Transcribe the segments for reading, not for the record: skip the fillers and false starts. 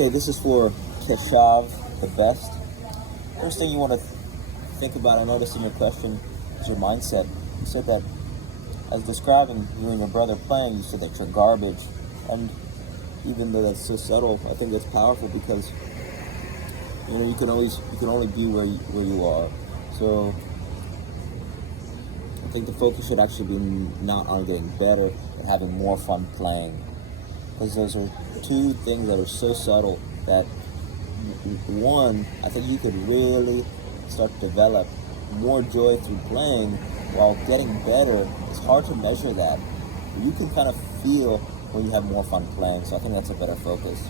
Okay, this is for Keshav, the best. First thing you want to think about, I noticed in your question, is your mindset. You said that, as describing you and your brother playing, you said that you're garbage. And even though that's so subtle, I think that's powerful because you can only be where you are. So I think the focus should actually be not on getting better, but having more fun playing. Because those are two things that are so subtle that, one, I think you could really start to develop more joy through playing while getting better. It's hard to measure that. But you can kind of feel when you have more fun playing, so I think that's a better focus.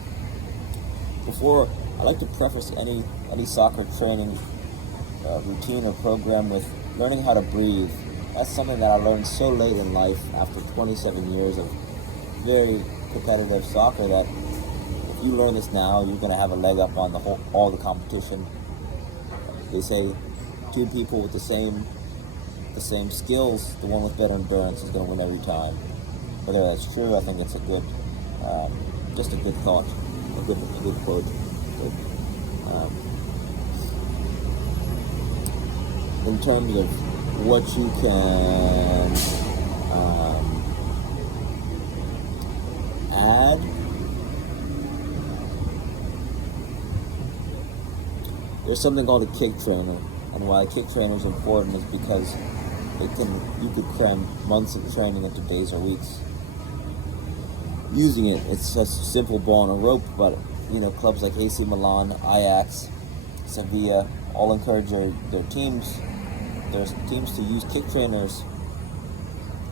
I like to preface any soccer training routine or program with learning how to breathe. That's something that I learned so late in life after 27 years of very competitive soccer that if you learn this now, you're going to have a leg up on all the competition. They say two people with the same skills, the one with better endurance is going to win every time. Whether that's true, I think it's just a good thought, a good quote. In terms of what you can add, there's something called a kick trainer, and why a kick trainer is important is because you could cram months of training into days or weeks. Using it, it's a simple ball and a rope, but clubs like AC Milan, Ajax, Sevilla all encourage their teams to use kick trainers,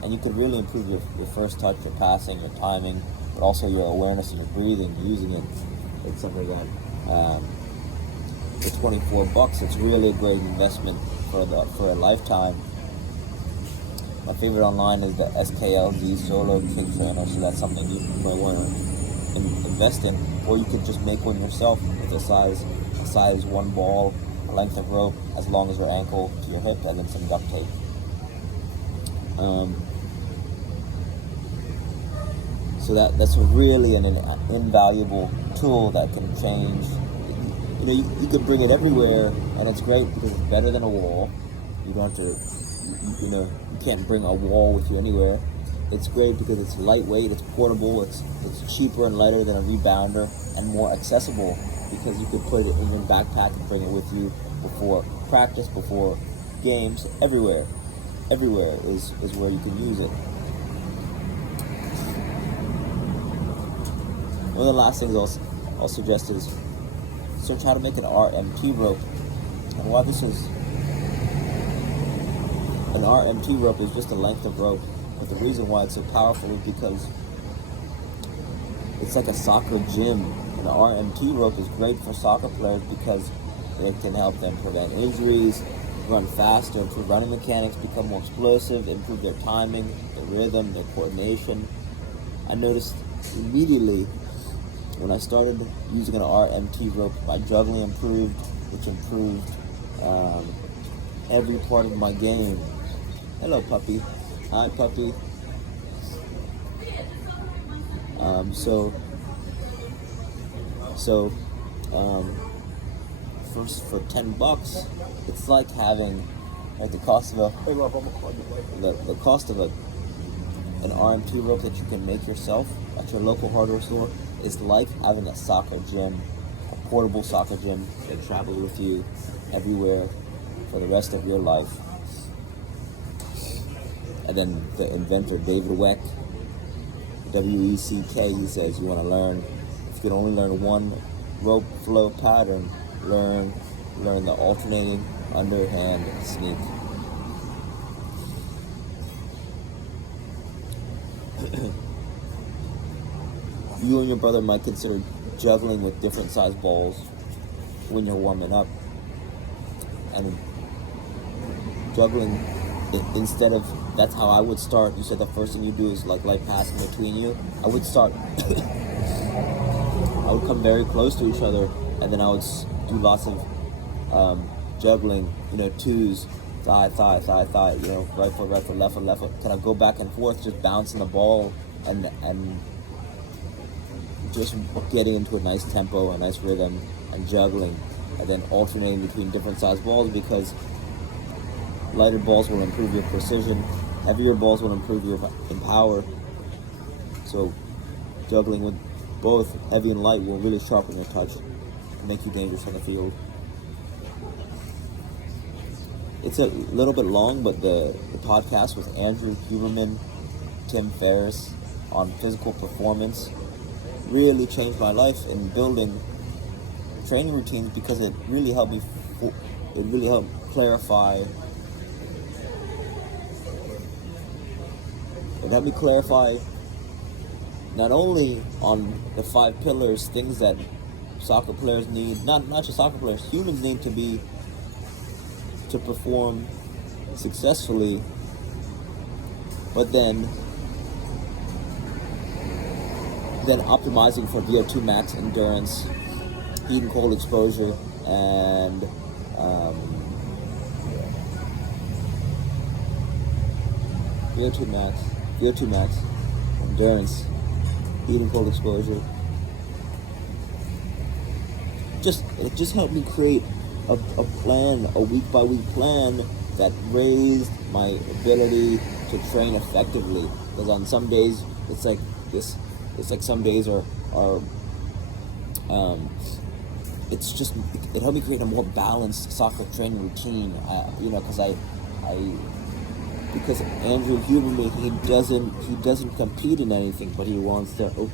and you could really improve your first touch, your passing, your timing, but also your awareness and your breathing using it. It's something that for $24, it's really a great investment for a lifetime. My favorite online is the SKLZ Solo Kick Trainer, so that's something you might want to invest in, or you could just make one yourself with a size 1 ball, a length of rope as long as your ankle to your hip, and then some duct tape. So that's really an invaluable tool that can change. You could bring it everywhere, and it's great because it's better than a wall. You don't have to, you can't bring a wall with you anywhere. It's great because it's lightweight, it's portable, it's cheaper and lighter than a rebounder, and more accessible because you could put it in your backpack and bring it with you before practice, before games, everywhere. Everywhere is where you can use it. One of the last things I'll suggest is search how to make an RMT rope. And why this is an RMT rope is just a length of rope, but the reason why it's so powerful is because it's like a soccer gym. And the RMT rope is great for soccer players because it can help them prevent injuries, run faster, improve running mechanics, become more explosive, improve their timing, their rhythm, their coordination. I noticed immediately when I started using an RMT rope, my juggling improved, which improved every part of my game. Hello, puppy. Hi, puppy. For $10, it's like having the cost of an RMT rope that you can make yourself at your local hardware store is like having a soccer gym, a portable soccer gym that travels with you everywhere for the rest of your life. And then the inventor, David Weck, W-E-C-K, he says you want to learn, if you can only learn one rope flow pattern, learn the alternating underhand sneak. You and your brother might consider juggling with different size balls when you're warming up. And juggling, instead of, that's how I would start. You said the first thing you do is like light passing between you. I would start, I would come very close to each other, and then I would do lots of juggling, twos, thigh, right foot, left foot. Kind of go back and forth, just bouncing the ball and just getting into a nice tempo, a nice rhythm, and juggling, and then alternating between different size balls, because lighter balls will improve your precision, heavier balls will improve your in power. So juggling with both heavy and light will really sharpen your touch, make you dangerous on the field. It's a little bit long, but the podcast with Andrew Huberman, Tim Ferriss on physical performance really changed my life in building training routines, because it really helped me. It really helped clarify. It helped me clarify not only on the 5 pillars, things that soccer players need, not just soccer players, humans need to perform successfully, but then optimizing for VO2 max endurance, heat and cold exposure, and VO2 max endurance, heat and cold exposure. It just helped me create a plan, a week by week plan that raised my ability to train effectively. Because on some days it's like this. It's like some days are it's just, it helped me create a more balanced soccer training routine. Because Andrew Huberman, he doesn't compete in anything, but he wants to. Oh,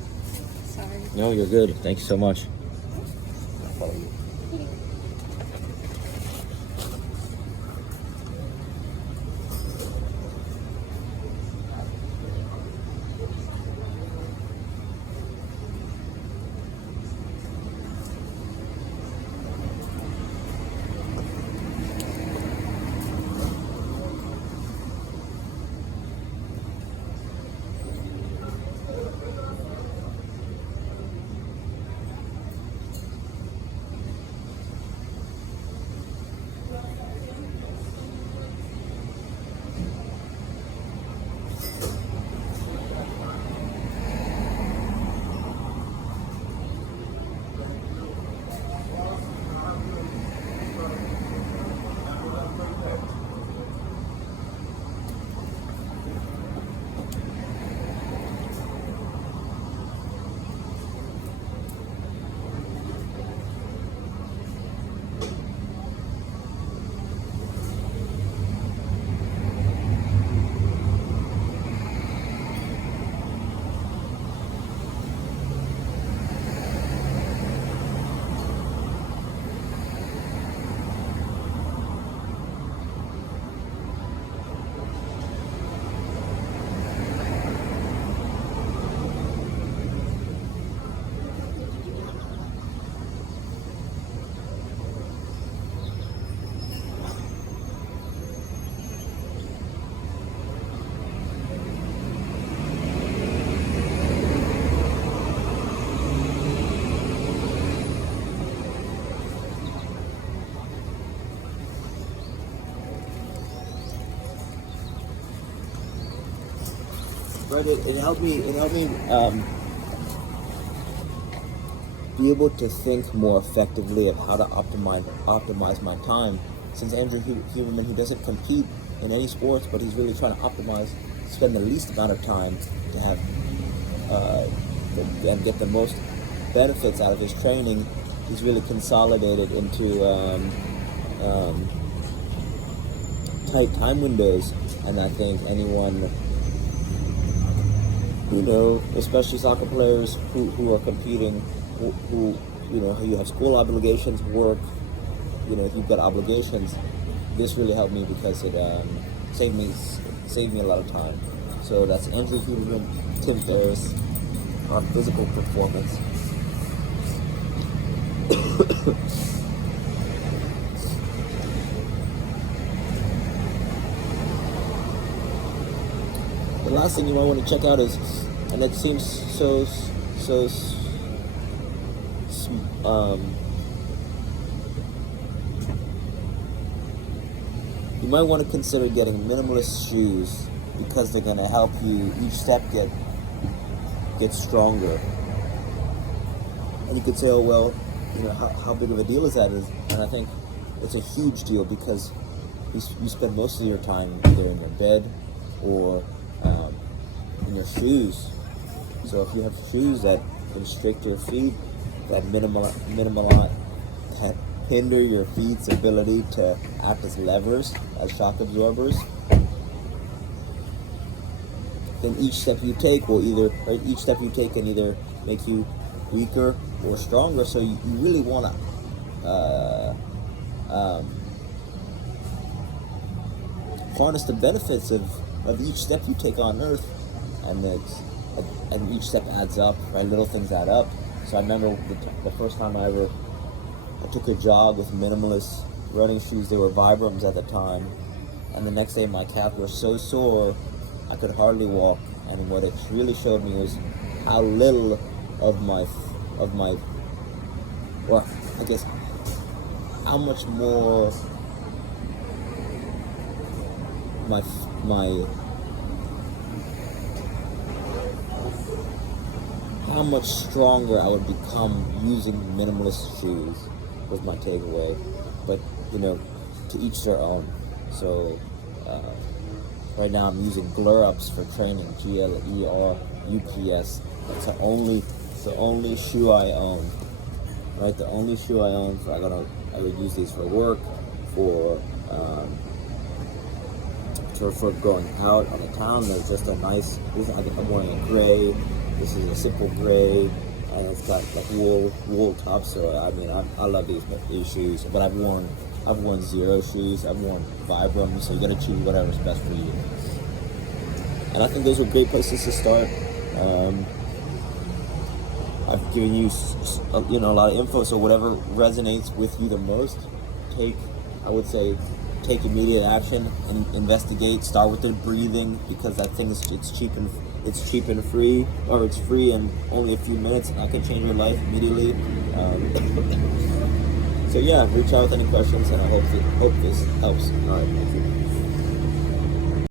sorry. No, you're good. Thank you so much. I'll follow you. But it helped me be able to think more effectively of how to optimize my time. Since Andrew Huberman, he doesn't compete in any sports, but he's really trying to spend the least amount of time to have and get the most benefits out of his training. He's really consolidated into tight time windows, and I think anyone especially soccer players who are competing, who you have school obligations, work, you've got obligations. This really helped me because it saved me a lot of time. So that's Andrew Huberman, Tim Ferriss on physical performance. The last thing you might want to check out is, and it seems so you might want to consider getting minimalist shoes, because they're going to help you each step get stronger. And you could say, oh well, how big of a deal is that? And I think it's a huge deal because you spend most of your time either in your bed or in your shoes. So if you have shoes that constrict your feet, that that hinder your feet's ability to act as levers, as shock absorbers, then each step you take can either make you weaker or stronger. So you really want to harness the benefits of each step you take on Earth, and each step adds up, right? Little things add up. So I remember the first time I took a jog with minimalist running shoes. They were Vibrams at the time, and the next day my calves were so sore I could hardly walk. And what it really showed me was how little of my well, I guess how much more how much stronger I would become using minimalist shoes was my takeaway. But to each their own. So right now I'm using Glerups for training, GLERUPS. That's the only shoe I own. Right, the only shoe I own. I would use these for work, for going out on the town. They're just a nice. I'm wearing a gray. This is a simple gray, and it's got like wool top. So I love these shoes. But I've worn Zero shoes. I've worn Vibrams. So you got to choose whatever's best for you. And I think those are great places to start. I've given you a lot of info. So whatever resonates with you the most, take immediate action and investigate. Start with the breathing, because that thing it's cheap and free, or it's free in only a few minutes, and that can change your life immediately. So yeah, reach out with any questions, and I hope this helps. All right, thank you.